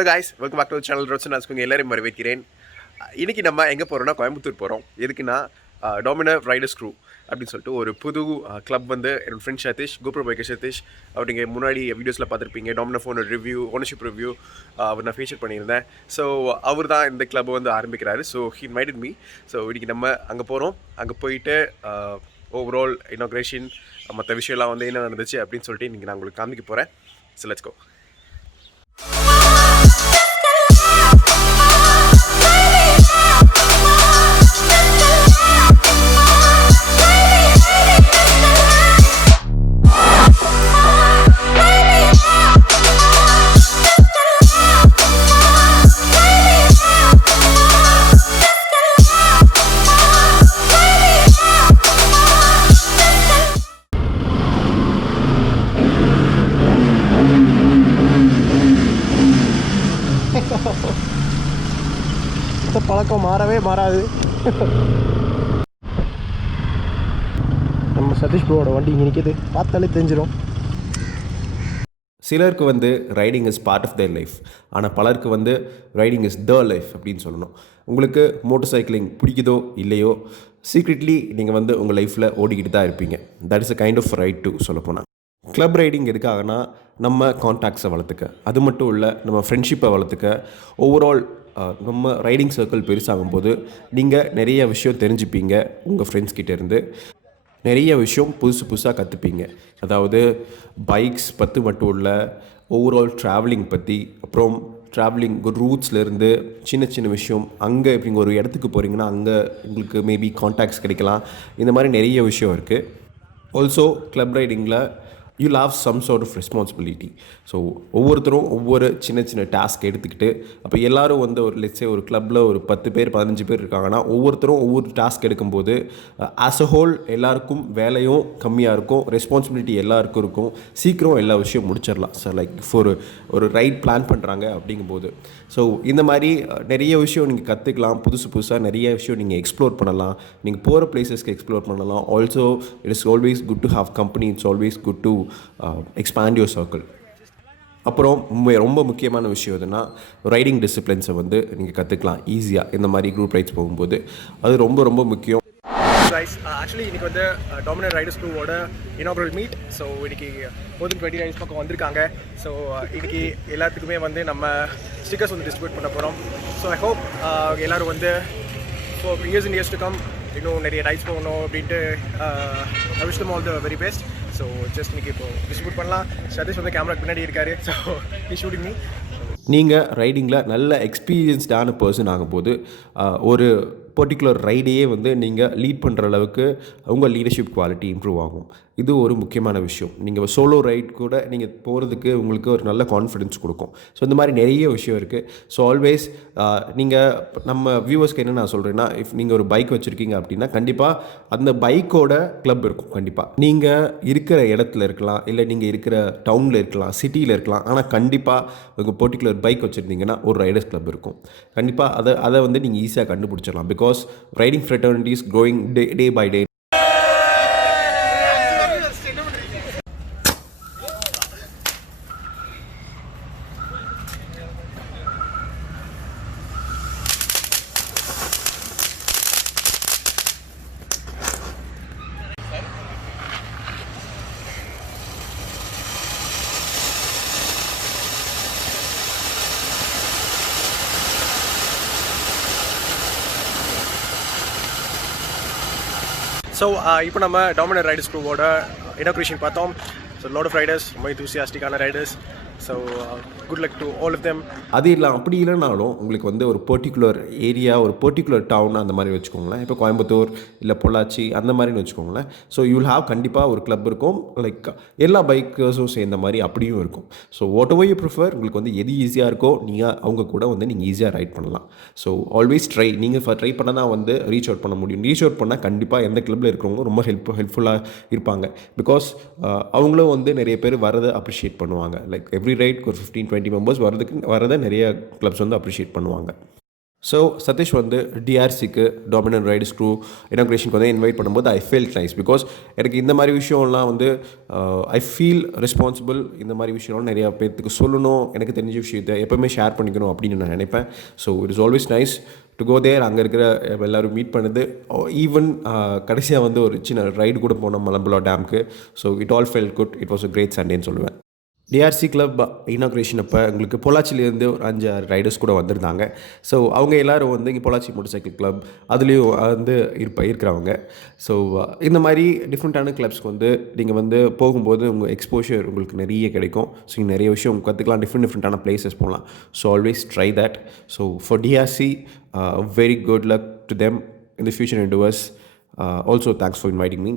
Hello guys, welcome back to channel Roads. நான் எல்லாரையும் வரவேற்கிறேன். இன்றைக்கி நம்ம எங்கே போகிறோம்னா கோயம்புத்தூர் போகிறோம். எதுக்குன்னா டொமினர் ரைடர்ஸ் க்ரூ அப்படின்னு சொல்லிட்டு ஒரு புது கிளப் வந்து என்னோடய friend Satish, GoPro biker Satish. அவர் நீங்கள் முன்னாடி வீடியோஸில் பார்த்துருப்பீங்க. டொமினர் ஃபோனோட ரிவ்யூ, ஓனர்ஷிப் ரிவ்யூ அவர் நான் ஃபீச்சர் பண்ணியிருந்தேன். ஸோ அவர் தான் இந்த கிளப்பை வந்து ஆரம்பிக்கிறாரு. So he invited me. So இன்றைக்கி நம்ம அங்கே போகிறோம். அங்கே போயிட்டு ஓவரால் இனாகுரேஷன் மற்ற விஷயம்லாம் வந்து என்ன நடந்துச்சு அப்படின்னு சொல்லிட்டு இன்றைக்கி நான் உங்களுக்கு காமிக்க போகிறேன். So let's go. இந்த பழக்கம் மாறவே மாறாது. நம்ம சதீஷ் ப்ரோவோட வண்டி இங்கே நிற்கிது, பார்த்தாலே தெரிஞ்சிடும். சிலருக்கு வந்து riding is part of their life, ஆனால் பலருக்கு வந்து ரைடிங் இஸ் த லைஃப் அப்படின்னு சொல்லணும். உங்களுக்கு மோட்டர் சைக்கிளிங் பிடிக்குதோ இல்லையோ, சீக்ரெட்லி நீங்கள் வந்து உங்கள் லைஃப்பில் ஓடிக்கிட்டு தான் இருப்பீங்க. That is a kind of ride to சொல்லப்போனால். கிளப் ரைடிங் எதுக்காகனா நம்ம கான்டாக்ட்ஸை வளர்த்துக்க, அது மட்டும் இல்லை நம்ம ஃப்ரெண்ட்ஷிப்பை வளர்த்துக்க. ஓவரால் நம்ம ரைடிங் சர்க்கிள் பெருசாகும்போது நீங்கள் நிறைய விஷயம் தெரிஞ்சுப்பீங்க. உங்கள் ஃப்ரெண்ட்ஸ்கிட்டேருந்து நிறைய விஷயம் புதுசாக கற்றுப்பீங்க. அதாவது பைக்ஸ் பற்றி மட்டும் இல்லை, ஓவரால் ட்ராவலிங் பற்றி, அப்புறம் ட்ராவலிங் ரூட்ஸ்லேருந்து சின்ன சின்ன விஷயம். அங்கே இப்படி ஒரு இடத்துக்கு போகிறீங்கன்னா அங்கே உங்களுக்கு மேபி கான்டாக்ட்ஸ் கிடைக்கலாம். இந்த மாதிரி நிறைய விஷயம் இருக்குது. ஆல்சோ கிளப் ரைடிங்கில் you'll have some sort of responsibility. So ஒவ்வொருத்தரும் ஒவ்வொரு சின்ன சின்ன டாஸ்க் எடுத்துக்கிட்டு, அப்போ எல்லோரும் வந்து ஒரு லெட்ஸே ஒரு கிளப்பில் ஒரு 10 பேர் 15 பேர் இருக்காங்கன்னா ஒவ்வொருத்தரும் ஒவ்வொரு டாஸ்க் எடுக்கும்போது ஆஸ் அ ஹோல் எல்லாருக்கும் வேலையும் கம்மியாக இருக்கும், ரெஸ்பான்சிபிலிட்டி எல்லாருக்கும் இருக்கும். சீக்கிரம் எல்லா விஷயம் முடிச்சிடலாம். ஸோ லைக் ஒரு ரைட் பிளான் பண்ணுறாங்க அப்படிங்கும்போது ஸோ இந்த மாதிரி நிறைய விஷயம் நீங்கள் கற்றுக்கலாம். புதுசாக நிறைய விஷயம் நீங்கள் எக்ஸ்ப்ளோர் பண்ணலாம். நீங்கள் போகிற பிளேசஸ்க்கு எக்ஸ்ப்ளோர் பண்ணலாம். Also it is always good to have company. It's always good to expand your circle. அப்புறம் ரொம்ப முக்கியமான விஷயம் எதுனா ரைடிங் டிசிப்ளின்ஸை வந்து நீங்கள் கற்றுக்கலாம் ஈஸியாக இந்த மாதிரி குரூப் ரைட்ஸ் போகும்போது. அது ரொம்ப முக்கியம். ஆக்சுவலி இன்றைக்கி வந்து டொமினர் ரைடர்ஸ் க்ரூவோட இனாகுரல் மீட். ஸோ இன்றைக்கி more than 20 ரைடர்ஸ் பக்கம் வந்திருக்காங்க. ஸோ இன்றைக்கி எல்லாத்துக்குமே வந்து நம்ம ஸ்டிக்கர்ஸ் வந்து டிஸ்ட்ரிபியூட் பண்ண போகிறோம். ஸோ ஐ ஹோப் எல்லோரும் வந்து for years and years to come இன்னும் நிறைய ரைட்ஸ் போகணும் அப்படின்ட்டு I wish them all the very best. So just இன்றைக்கி இப்போது டிஸ்ட்ரிபியூட் பண்ணலாம். சதீஷ் வந்து கேமராக்கு பின்னாடி இருக்காரு. So he shooting me. நீங்கள் ரைடிங்கில் நல்ல எக்ஸ்பீரியன்ஸ்டான பர்சன் ஆகும்போது ஒரு பர்டிகுலர் ரைடையே வந்து நீங்கள் லீட் பண்ணுற அளவுக்கு உங்கள் லீடர்ஷிப் குவாலிட்டி இம்ப்ரூவ் ஆகும். இது ஒரு முக்கியமான விஷயம். நீங்கள் சோலோ ரைட் கூட நீங்கள் போகிறதுக்கு உங்களுக்கு ஒரு நல்ல கான்ஃபிடென்ஸ் கொடுக்கும். ஸோ இந்த மாதிரி நிறைய விஷயம் இருக்குது. ஸோ ஆல்வேஸ் நீங்கள் நம்ம வியூவர்ஸ்க்கு என்ன நான் சொல்கிறேன்னா, இஃப் நீங்கள் ஒரு பைக் வச்சுருக்கீங்க அப்படின்னா கண்டிப்பாக அந்த பைக்கோட கிளப் இருக்கும். கண்டிப்பாக நீங்கள் இருக்கிற இடத்துல இருக்கலாம், இல்லை நீங்கள் இருக்கிற டவுனில் இருக்கலாம், சிட்டியில் இருக்கலாம். ஆனால் கண்டிப்பாக உங்கள் பர்டிகுலர் பைக் வச்சுருந்தீங்கன்னா ஒரு ரைடர்ஸ் கிளப் இருக்கும். கண்டிப்பாக அதை வந்து நீங்கள் ஈஸியாக கண்டுபிடிச்சிடலாம். Because riding fraternity is growing day by day. So இப்போ நம்ம டொமினர் ரைடர்ஸ் க்ரூவோட இனாகுரேஷன் பார்த்தோம். ஸோ லாட் ஆஃப் ரைடர்ஸ், ரொம்ப enthusiastic-ஆன riders. So good luck to all of them. அது இல்லை, அப்படி இல்லைனாலும் உங்களுக்கு வந்து ஒரு பர்டிகுலர் ஏரியா, ஒரு பர்டிகுலர் டவுன் அந்த மாதிரி வச்சுக்கோங்களேன். இப்போ கோயம்புத்தூர் இல்லை பொள்ளாச்சி அந்த மாதிரின்னு வச்சுக்கோங்களேன். ஸோ யூ வில் ஹாவ் கண்டிப்பாக ஒரு கிளப் இருக்கும். லைக் எல்லா பைக்கர்ஸும் சேர்ந்த மாதிரி அப்படியும் இருக்கும். So what ever you prefer, உங்களுக்கு வந்து எது ஈஸியாக இருக்கோ நீங்கள் அவங்க கூட வந்து நீங்கள் ஈஸியாக ரைட் பண்ணலாம். So always try. நீங்கள் ட்ரை பண்ண தான் வந்து ரீச் அவுட் பண்ண முடியும். ரீச் அவுட் பண்ணால் கண்டிப்பாக எந்த கிளப்பில் இருக்கிறவங்க ரொம்ப ஹெல்ப்ஃபுல்லாக இருப்பாங்க. பிகாஸ் அவங்களும் வந்து நிறைய பேர் வரதை அப்ரிஷியேட் பண்ணுவாங்க. லைக் எவ்ரி ரைட்க்கு ஒரு 15-20 மெம்பர்ஸ் வரதை நிறைய கிளப்ஸ் வந்து அப்ரிஷியேட் பண்ணுவாங்க. ஸோ சதீஷ் வந்து டிஆர்சிக்கு டாமினர் ரைடர்ஸ் க்ரூ இனாக்ரேஷனுக்கு வந்து இன்வைட் பண்ணும்போது ஐ ஃபீல் நைஸ் பிகாஸ் எனக்கு இந்த மாதிரி விஷயம்லாம் வந்து ஐ ஃபீல் ரெஸ்பான்சிபிள். இந்த மாதிரி விஷயம்லாம் நிறையா பேர்த்துக்கு சொல்லணும், எனக்கு தெரிஞ்ச விஷயத்தை எப்போவுமே ஷேர் பண்ணிக்கணும் அப்படின்னு நான் நினைப்பேன். So it is always nice to go there. அங்கே இருக்கிற எல்லோரும் மீட் பண்ணுது. ஈவன் கடைசியாக வந்து ஒரு சின்ன ரைடு கூட போனோம் மலம்புலா டேமுக்கு. So it all fell good. It was a great சண்டேன்னு சொல்லுவேன். டிஆர்சி கிளப் இனாக்ரேஷன் அப்போ உங்களுக்கு பொள்ளாச்சிலேருந்து ஒரு 5-6 ரைடர்ஸ் கூட வந்திருந்தாங்க. ஸோ அவங்க எல்லோரும் வந்து இங்கே பொள்ளாச்சி மோட்டர் சைக்கிள் கிளப் அதுலேயும் வந்து இருக்கிறவங்க. ஸோ இந்த மாதிரி டிஃப்ரெண்ட்டான கிளப்ஸ்க்கு வந்து நீங்கள் வந்து போகும்போது உங்கள் எக்ஸ்போஷர் உங்களுக்கு நிறைய கிடைக்கும். ஸோ நீங்கள் நிறைய விஷயம் கற்றுக்கலாம், டிஃப்ரெண்ட்டான பிளேசஸ் போகலாம். So always try that. So for TRC very good luck to them in the future endeavors. Also thanks for inviting me.